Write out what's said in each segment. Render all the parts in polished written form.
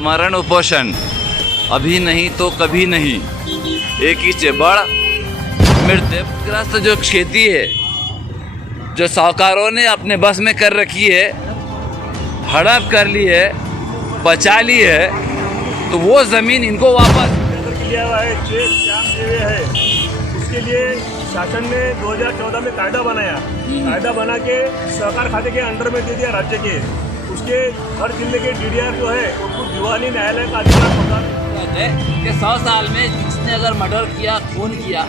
मरण उपोषण अभी नहीं तो कभी नहीं, एक ही चेबड़ मृत्युग्रस्त जो खेती है जो साहूकारों ने अपने बस में कर रखी है, हड़प कर ली है, बचा ली है, तो वो ज़मीन इनको वापस लिया हुआ है। चेक श्याम देवे है, उसके लिए शासन ने 2014 में कायदा बनाया। कायदा बना के सहकार खाते के अंडर में दे दिया राज्य के। उसके हर जिले के डीडीआर जो है उनको दीवानी न्यायालय का अधिकार होता है कि 100 साल में जिसने अगर मर्डर किया, खून किया,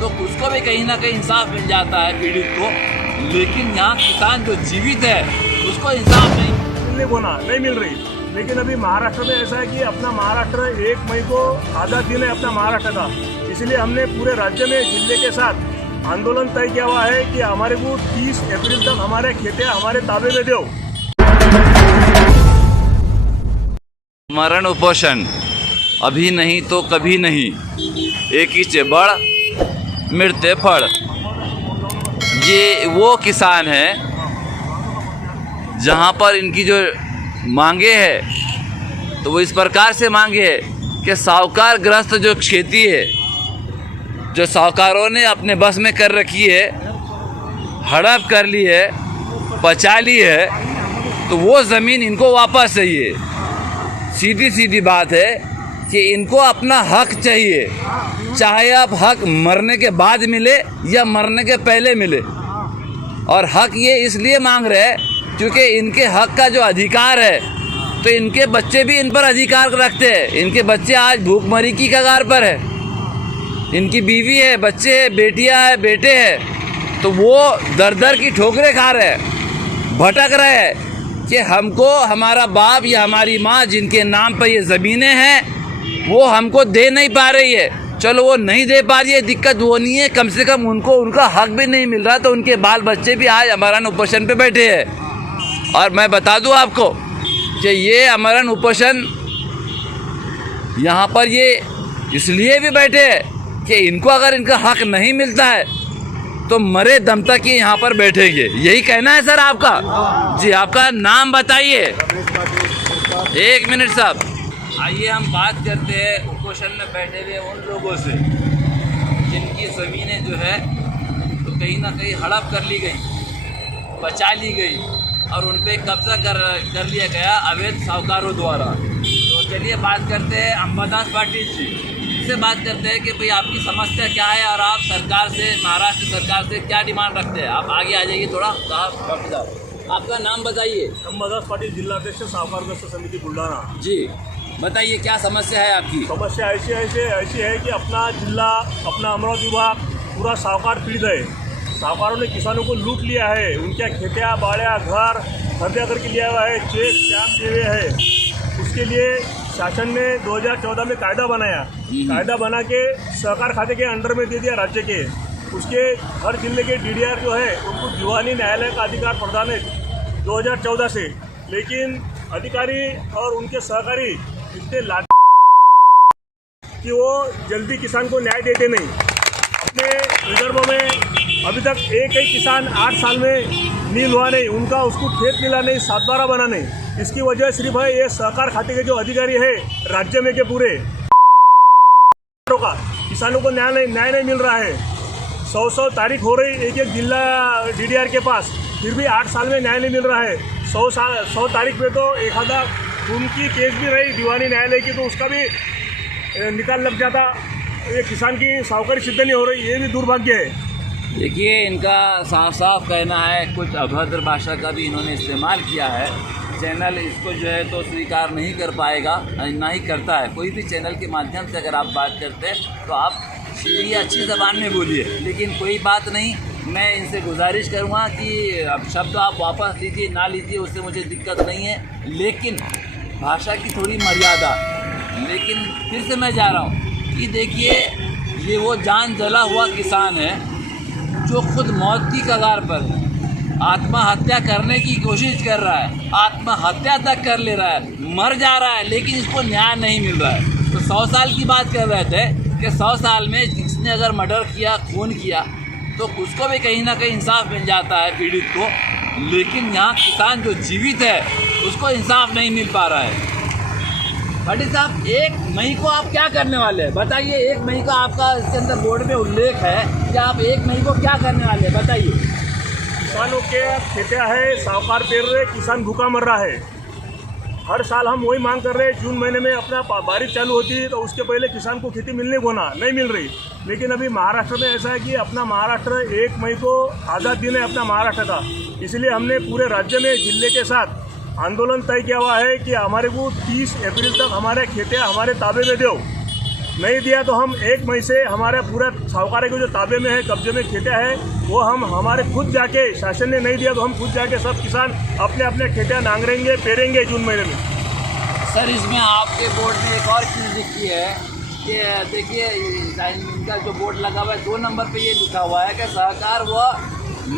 तो उसको भी कहीं ना कहीं इंसाफ मिल जाता है पीड़ित को। लेकिन यहाँ किसान जो जीवित है उसको इंसाफ नहीं मिल रही। लेकिन अभी महाराष्ट्र में ऐसा है कि अपना महाराष्ट्र 1 मई को आज़ाद दिन है अपना महाराष्ट्र का, इसलिए हमने पूरे राज्य में जिले के साथ आंदोलन तय किया हुआ है कि हमारे को 30 अप्रैल तक हमारे खेते हमारे ताबे में दो। मरण उपोषण अभी नहीं तो कभी नहीं, एक ही चेबड़ मृत्यु फल। ये वो किसान है जहाँ पर इनकी जो मांगे है तो वो इस प्रकार से मांगे है कि साहूकार ग्रस्त जो खेती है जो साहूकारों ने अपने बस में कर रखी है, हड़प कर ली है, बचा ली है, तो वो ज़मीन इनको वापस चाहिए। सीधी सीधी बात है कि इनको अपना हक चाहिए, चाहे आप हक मरने के बाद मिले या मरने के पहले मिले। और हक ये इसलिए मांग रहे हैं क्योंकि इनके हक का जो अधिकार है तो इनके बच्चे भी इन पर अधिकार रखते हैं। इनके बच्चे आज भूखमरी की कगार पर है, इनकी बीवी है, बच्चे हैं, बेटियां हैं, बेटे हैं, तो वो दर दर की ठोकरें खा रहे हैं, भटक रहे हैं कि हमको हमारा बाप या हमारी माँ जिनके नाम पर ये ज़मीनें हैं वो हमको दे नहीं पा रही है। चलो वो नहीं दे पा रही है, दिक्कत वो नहीं है, कम से कम उनको उनका हक भी नहीं मिल रहा, तो उनके बाल बच्चे भी आज अमरण उपोषण पे बैठे हैं। और मैं बता दूं आपको कि ये अमरण उपोषण यहाँ पर ये इसलिए भी बैठे हैं कि इनको अगर इनका हक नहीं मिलता है तो मरे दम तक ये यहाँ पर बैठेंगे। यही कहना है सर आपका? जी, आपका नाम बताइए। 1 मिनट साहब। आइए हम बात करते हैं उपोषण में बैठे हुए उन लोगों से जिनकी ज़मीनें जो है तो कहीं ना कहीं हड़प कर ली गई, बचा ली गई और उन पे कब्जा कर लिया गया अवैध साहूकारों द्वारा। तो चलिए बात करते हैं अंबादास पाटिल जी से, बात करते हैं कि भाई आपकी समस्या क्या है और आप सरकार से, महाराष्ट्र सरकार से क्या डिमांड रखते हैं। आप आगे आ जाइए थोड़ा। आपका नाम बताइए। अंबादास पाटिल, जिला अध्यक्ष साहूकार समिति बुल्ढाना। जी बताइए, क्या समस्या है आपकी? समस्या ऐसी है कि अपना जिला, अपना अमरावती विभाग पूरा साहूकार पीड़ित है। साहूकारों ने किसानों को लूट लिया है, उनके खेतिया, बाड़िया, घर कब्जा करके लिया हुआ है। चेक श्याम देवे है, उसके लिए शासन ने 2014 में कायदा बनाया। कायदा बना के सहकार खाते के अंडर में दे दिया राज्य के। उसके हर जिले के डीडीआर जो है उनको दीवानी न्यायालय का अधिकार प्रदान है 2014 से। लेकिन अधिकारी और उनके सहकारी इतने लाभ कि वो जल्दी किसान को न्याय देते नहीं। अपने विदर्भ में अभी तक एक ही किसान 8 साल में नील हुआ नहीं, उनका उसको खेत मिला नहीं, 7/12 बना नहीं। इसकी वजह सिर्फ है ये सहकार खाते के जो अधिकारी है राज्य में के पूरे का किसानों को न्याय नहीं मिल रहा है। 100 तारीख हो रही एक जिला डीडीआर के पास, फिर भी 8 साल में न्याय नहीं मिल रहा है। 100 तारीख में तो एक आधा उनकी केस भी रही दीवानी न्यायालय की, तो उसका भी निकाल लग जाता। ये किसान की साहूकारी सिद्ध नहीं हो रही, ये भी दुर्भाग्य है। देखिए, इनका साफ साफ कहना है, कुछ अभद्र भाषा का भी इन्होंने इस्तेमाल किया है। चैनल इसको जो है तो स्वीकार नहीं कर पाएगा, ना ही करता है। कोई भी चैनल के माध्यम से अगर आप बात करते हैं तो आप सीधी अच्छी ज़बान में बोलिए, लेकिन कोई बात नहीं। मैं इनसे गुजारिश करूँगा कि अब शब्द आप वापस लीजिए, ना लीजिए, उससे मुझे दिक्कत नहीं है, लेकिन भाषा की थोड़ी मर्यादा। लेकिन फिर से मैं जा रहा हूँ कि देखिए, ये वो जान जला हुआ किसान है जो खुद मौत की कगार पर है, आत्महत्या करने की कोशिश कर रहा है, आत्महत्या तक कर ले रहा है, मर जा रहा है, लेकिन इसको न्याय नहीं मिल रहा है। तो 100 साल की बात कर रहे थे कि 100 साल में जिसने अगर मर्डर किया, खून किया, तो उसको भी कहीं ना कहीं इंसाफ मिल जाता है पीड़ित को। लेकिन यहाँ किसान जो जीवित है उसको इंसाफ नहीं मिल पा रहा है। भट्टी साहब, 1 मई को आप क्या करने वाले हैं बताइए? 1 मई का आपका इसके अंदर बोर्ड में उल्लेख है कि आप 1 मई को क्या करने वाले हैं बताइए? किसानों के खेतिया है, साहूकार पेर रहे, किसान भूखा मर रहा है। हर साल हम वही मांग कर रहे हैं, जून महीने में अपना बारिश चालू होती है तो उसके पहले किसान को खेती मिलने को ना नहीं मिल रही। लेकिन अभी महाराष्ट्र में ऐसा है कि अपना महाराष्ट्र 1 मई को आज़ाद दिन है अपना महाराष्ट्र का, इसलिए हमने पूरे राज्य में जिले के साथ आंदोलन तय किया हुआ है कि हमारे को 30 अप्रैल तक हमारे खेतिया हमारे ताबे में दो। नहीं दिया तो हम 1 मई से हमारे पूरा साहूकार के जो ताबे में है, कब्जे में खेतिया है, वो हम हमारे खुद जाके, शासन ने नहीं दिया तो हम खुद जाके सब किसान अपने अपने खेतिया नांगरेंगे, पेरेंगे जून महीने में। सर, इसमें आपके बोर्ड में एक और चीज़ लिखी है कि देखिए, इनका जो बोर्ड लगा हुआ है 2 नंबर पे ये लिखा हुआ है कि सहकार व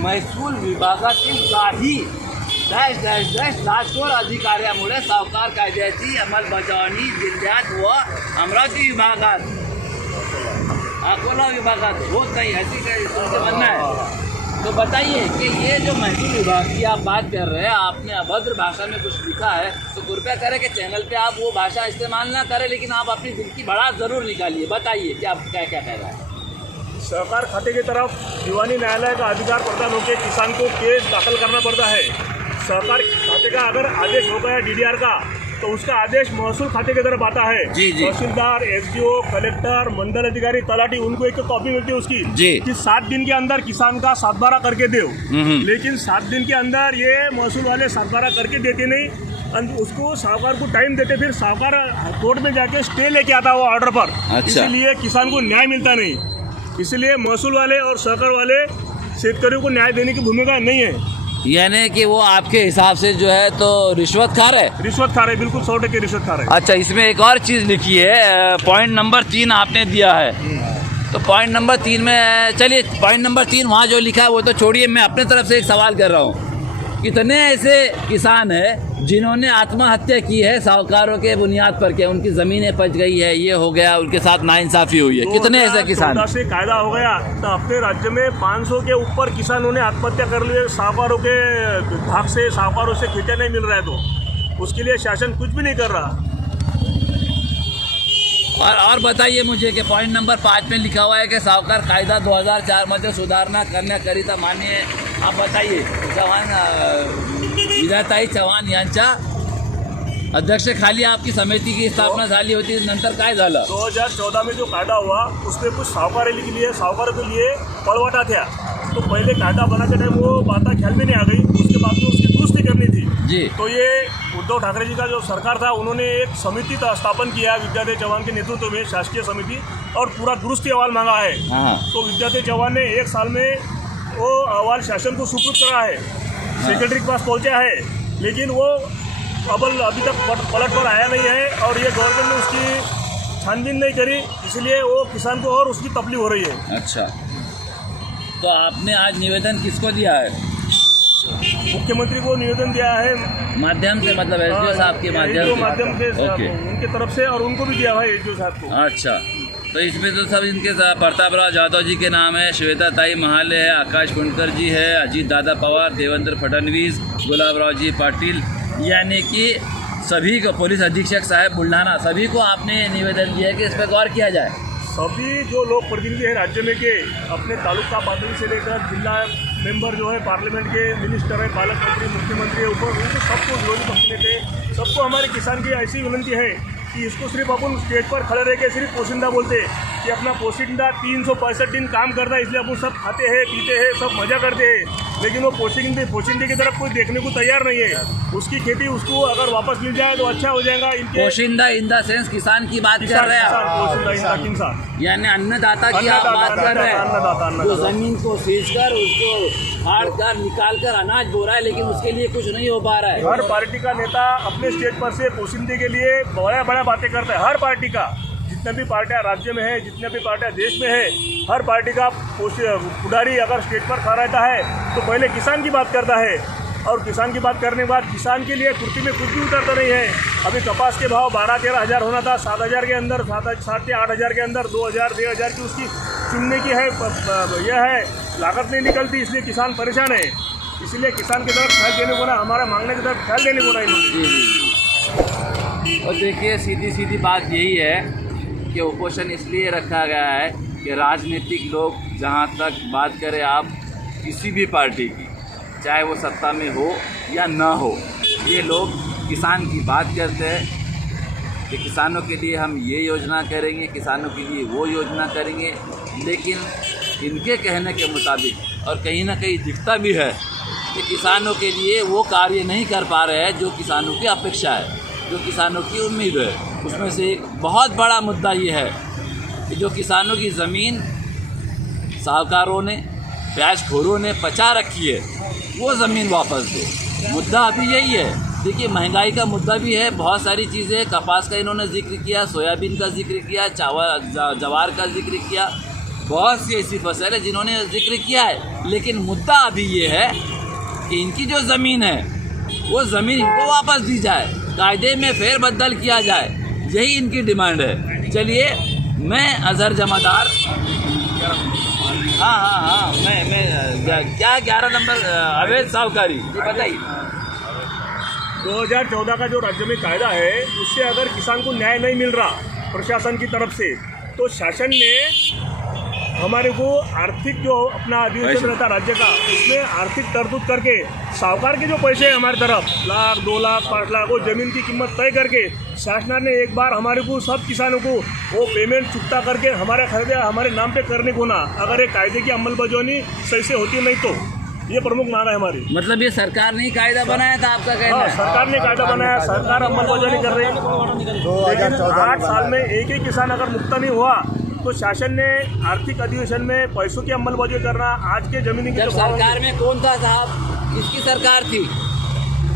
महसूल विभागातील काही लाचखोर अधिकाऱ्यामुळे सावकार कायद्याची अंमलबजावणी जिल्ह्यात व अमरावती विभागात, अकोला विभागात होत नहीं, ऐसी तुमसे मानना है? तो बताइए कि ये जो महसूल विभाग की आप बात कर रहे हैं, आपने अभद्र भाषा में कुछ लिखा है, तो कृपया करें कि चैनल पे आप वो भाषा इस्तेमाल ना करें, लेकिन आप अपनी दिल की भड़ास ज़रूर निकालिए। बताइए कि आप क्या क्या कह रहे हैं? सहकार खाते की तरफ दीवानी न्यायालय का अधिकार प्रदान होकर किसान को केस दाखिल करना पड़ता है। सहकार खाते का अगर आदेश हो गया DDR का तो उसका आदेश महसूल खाते की तरफ आता है। जी जी। तहसीलदार, SDO, कलेक्टर, मंडल अधिकारी, तलाटी, उनको एक कॉपी मिलती है उसकी जी। कि 7 दिन के अंदर किसान का 7/12 करके दो। लेकिन 7 दिन के अंदर ये महसूल वाले 7/12 करके देते नहीं, उसको साहूकार को टाइम देते, फिर साहूकार कोर्ट में जाके स्टे लेके आता वो ऑर्डर पर। अच्छा। इसलिए किसान को न्याय मिलता नहीं। इसलिए महसूल वाले और सहकार वाले शेतकरियों को न्याय देने की भूमिका नहीं है। यानी कि वो आपके हिसाब से जो है तो रिश्वत खा रहे? रिश्वत खा रहे, बिल्कुल 100% रिश्वत खा रहे। अच्छा, इसमें एक और चीज़ लिखी है, पॉइंट नंबर 3 आपने दिया है, तो पॉइंट नंबर 3 में, चलिए पॉइंट नंबर 3 वहाँ जो लिखा है वो तो छोड़िए, मैं अपने तरफ से एक सवाल कर रहा हूँ। कितने ऐसे किसान हैं जिन्होंने आत्महत्या की है साहूकारों के बुनियाद पर, क्या उनकी ज़मीनें पच गई है, ये हो गया, उनके साथ नाइंसाफ़ी हुई है? कितने ऐसे किसान? से कायदा हो गया तो अपने राज्य में 500 के ऊपर किसानों ने आत्महत्या कर लिए साहूकारों के भाग से, साहूकारों से खेतिया नहीं मिल रहा है, तो उसके लिए शासन कुछ भी नहीं कर रहा। और बताइए मुझे कि पॉइंट नंबर 5 में लिखा हुआ है कि सावकार कायदा 2004 मध्ये सुधारणा करण्याकरिता माननीय, आप बताइए, विधाताई चव्हाण यांच्या अध्यक्षतेखाली आपकी समिति की स्थापना झाली होती, नंतर काय झालं? 2014 में जो कायदा हुआ उसमें कुछ साहूकारों के लिए पलवाटा था, तो पहले कायदा बनाते टाइम वो बात ख्याल में नहीं आ गई, उसके बाद में उसकी दुरुस्ती करनी थी जी। तो ये उद्धव ठाकरे जी का जो सरकार था उन्होंने एक समिति का स्थापन किया विद्यादेव चव्हाण के नेतृत्व में, शासकीय समिति, और पूरा दुरुस्ती अहवाल मांगा है। तो विद्यादेव चव्हाण ने 1 साल में वो अहवाल शासन को सुपुर्द करा है, सेक्रेटरी के पास पहुंचा है, लेकिन वो अभी तक पलट पर आया नहीं है और ये गवर्नमेंट ने उसकी छानबीन नहीं करी, इसलिए वो किसान को और उसकी तकलीफ हो रही है। अच्छा, तो आपने आज निवेदन किसको दिया है? मुख्यमंत्री को निवेदन दिया है माध्यम से, मतलब SDO साहब के माध्यम से ओके, उनके तरफ से, और उनको भी दिया है SDO साहब को। अच्छा, तो इसमें तो सब इनके प्रतापराव जाधव जी के नाम है, श्वेताताई महाले है, आकाश कुंडकर जी है, अजीत दादा पवार, देवेंद्र फडणवीस, गुलाबराव जी पाटिल, यानी कि सभी को, पुलिस अधीक्षक साहब बुल्ढाना, सभी को आपने निवेदन दिया है कि इस पर गौर किया जाए। सभी जो लोग प्रतिनिधि हैं राज्य में के, अपने तालुका पातळी से लेकर जिला मेंबर जो है, पार्लियामेंट के मिनिस्टर है, पालक मंत्री, मुख्यमंत्री ऊपर, उनको सबको, विरोधी पक्ष नेते, सबको हमारे किसान की ऐसी विनंती है कि इसको सिर्फ अपन स्टेज पर खड़े रह के सिर्फ पोशिंदा बोलते कि अपना पोशिंदा 365 दिन काम करता है, इसलिए अपन सब खाते हैं, पीते हैं, सब मजा करते हैं, लेकिन वो पोशिंदे की तरफ कोई देखने को तैयार नहीं है। उसकी खेती उसको अगर वापस मिल जाए तो अच्छा हो जाएगा। इनके पोशिंदा इन द सेंस किसान की बात कर रहे हैं, यानी अन्नदाता की आप बात कर रहे हैं, जो जमीन को सींच कर उसको फाड़ कर निकाल कर अनाज बो रहा है, लेकिन उसके लिए कुछ नहीं हो पा रहा है। हर पार्टी का नेता अपने स्टेज पर से पोशिंदे के लिए बड़ा बड़ा बातें करता है। हर पार्टी का, जितने भी पार्टियां राज्य में है, जितने भी पार्टियां देश में है, हर पार्टी का पुजारी अगर स्टेज पर खड़ा रहता है तो पहले किसान की बात करता है, और किसान की बात करने के बाद किसान के लिए कुर्ती में कुछ भी उतरता नहीं है। अभी कपास के भाव 12-13 हज़ार होना था, 7 हज़ार के अंदर, 7 से 8 हज़ार के अंदर 2,000-3,000 की उसकी चुनने की है, यह है लागत नहीं निकलती, इसलिए किसान परेशान है। इसलिए किसान की तरफ ख्याल देने को ना, हमारा मांगने की तरफ ख्याल देने को ना। और देखिए सीधी सीधी बात यही है कि उपोषण इसलिए रखा गया है कि राजनीतिक लोग, जहाँ तक बात करें आप किसी भी पार्टी की, चाहे वो सत्ता में हो या ना हो, ये लोग किसान की बात करते हैं कि किसानों के लिए हम ये योजना करेंगे, किसानों के लिए वो योजना करेंगे, लेकिन इनके कहने के मुताबिक और कहीं ना कहीं दिखता भी है कि किसानों के लिए वो कार्य नहीं कर पा रहे हैं जो किसानों की अपेक्षा है, जो किसानों की उम्मीद है। उसमें से एक बहुत बड़ा मुद्दा ये है कि जो किसानों की ज़मीन साहूकारों ने, ब्याजखोरों ने पचा रखी है, वो ज़मीन वापस दो। मुद्दा अभी यही है। देखिए महंगाई का मुद्दा भी है, बहुत सारी चीज़ें, कपास का इन्होंने जिक्र किया, सोयाबीन का जिक्र किया, जवार का जिक्र किया, बहुत सी ऐसी फसल है जिन्होंने जिक्र किया है। लेकिन मुद्दा अभी ये है कि इनकी जो ज़मीन है वो ज़मीन इनको वापस दी जाए, कायदे में फेरबदल किया जाए, यही इनकी डिमांड है। चलिए मैं अजहर जमादार, हाँ मैं क्या 11 नंबर अवैध साहूकारी, ये बताइए। 2014 का जो राज्य में कायदा है उससे अगर किसान को न्याय नहीं मिल रहा प्रशासन की तरफ से, तो शासन ने हमारे को आर्थिक जो अपना अधिवेशन रहता राज्य का, उसमें आर्थिक तरतूद करके साहूकार के जो पैसे हैं हमारी तरफ 1 लाख 2 लाख 5 लाख, वो ज़मीन की कीमत तय करके शासन ने एक बार हमारे को, सब किसानों को वो पेमेंट चुकता करके हमारे खरीदे हमारे नाम पे करने को ना, अगर ये कायदे की अमलबजावनी सही से होती नहीं तो ये प्रमुख मांग है हमारी। मतलब ये सरकार ने कायदा बनाया था, आपका कहना है? सरकार ने कायदा बनाया, सरकार अमलबजावनी कर रही है। 8 साल में एक ही किसान अगर मुक्त नहीं हुआ तो शासन ने आर्थिक अधिवेशन में पैसों की अमलबजावनी करना, आज के जमीनी जब सरकार में कौन था साहब, किसकी सरकार थी?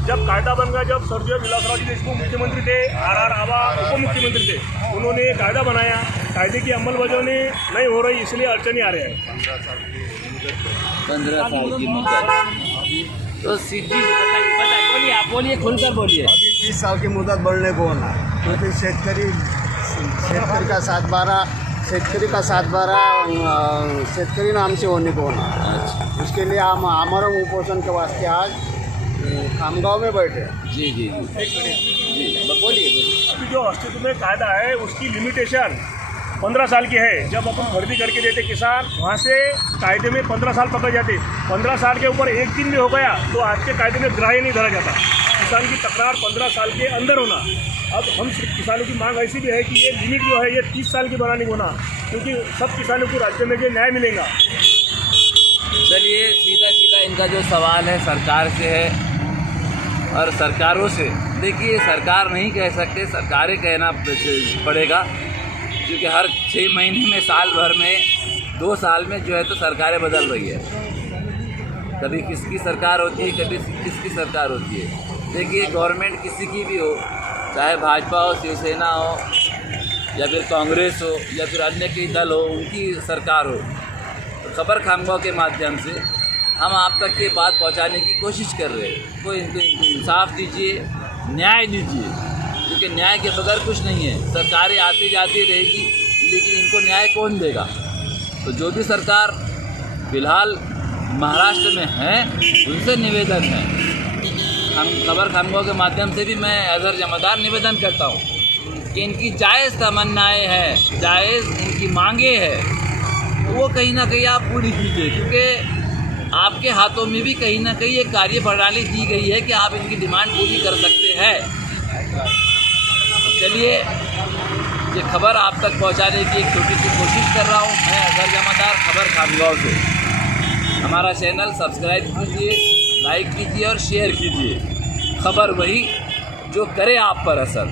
जब कायदा बन गया, जब स्वर्गीय विलासराव देशमुख मुख्यमंत्री थे, आर आबा उप मुख्यमंत्री थे, उन्होंने ये कायदा बनाया, कायदे की अमलबजावनी नहीं हो रही, इसलिए अड़चन आ रही है। 15 साल की मुद्दत, तो सीधी बताइए, बोलिए, आप बोलिए, खुलकर बोलिए। अभी 30 साल की मुद्दत बढ़ने को होना, क्योंकि शेतकरी का 7/12 शेतकरी नाम से होने को होना। अच्छा, उसके लिए हम आमरण उपोषण के वास्ते आज खामगांव में बैठे। जी जी जी, बोलिए। अभी जो अस्तित्व में कायदा है उसकी लिमिटेशन 15 साल की है। जब अपन खरीदी करके देते किसान, वहाँ से कायदे में 15 साल पकड़ जाते, 15 साल के ऊपर एक दिन भी हो गया तो आज के कायदे में ग्राह्य नहीं धरा जाता। किसान की तकरार 15 साल के अंदर होना। अब हम किसानों की मांग ऐसी भी है कि ये लिमिट जो है ये 30 साल की बनानी होना, क्योंकि सब किसानों को राज्य में जो न्याय मिलेगा। चलिए सीधा सीधा इनका जो सवाल है सरकार से है और सरकारों से। देखिए सरकार नहीं कह सकते, सरकारें कहना पड़ेगा, क्योंकि हर 6 महीने में, साल भर में, 2 साल में जो है तो सरकारें बदल रही है। कभी किसकी सरकार होती है, कभी किसकी सरकार होती है। देखिए गवर्नमेंट किसी की भी हो, चाहे भाजपा हो, शिवसेना हो, या फिर कांग्रेस हो, या फिर अन्य कोई दल हो, उनकी सरकार हो, तो खबर खामगांव के माध्यम से हम आप तक ये बात पहुंचाने की कोशिश कर रहे हैं। कोई इनको इंसाफ दीजिए, न्याय दीजिए, क्योंकि न्याय के बगैर कुछ नहीं है। सरकारें आती जाती रहेगी, लेकिन इनको न्याय कौन देगा? तो जो भी सरकार फिलहाल महाराष्ट्र में है, उनसे निवेदन है, हम खबर खामगांव के माध्यम से भी मैं अजहर जमादार निवेदन करता हूँ कि इनकी जायज़ तमन्नाएँ हैं, जायज़ इनकी मांगे हैं, तो वो कहीं ना कहीं आप पूरी कीजिए, क्योंकि आपके हाथों में भी कहीं ना कहीं एक कार्य प्रणाली दी गई है कि आप इनकी डिमांड पूरी कर सकते हैं। चलिए ये खबर आप तक पहुंचाने की एक छोटी सी कोशिश कर रहा हूं मैं, अजहर जमादार, खबर खामगांव से। हमारा चैनल सब्सक्राइब कीजिए, लाइक कीजिए और शेयर कीजिए। खबर वही जो करे आप पर असर।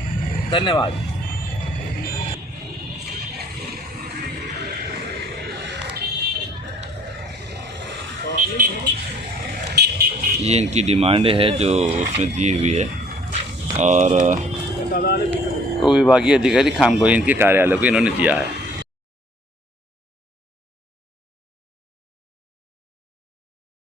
धन्यवाद। ये इनकी डिमांड है जो उसमें दी हुई है, और विभागीय अधिकारी खामगांव इनके कार्यालय को इन्होंने दिया है।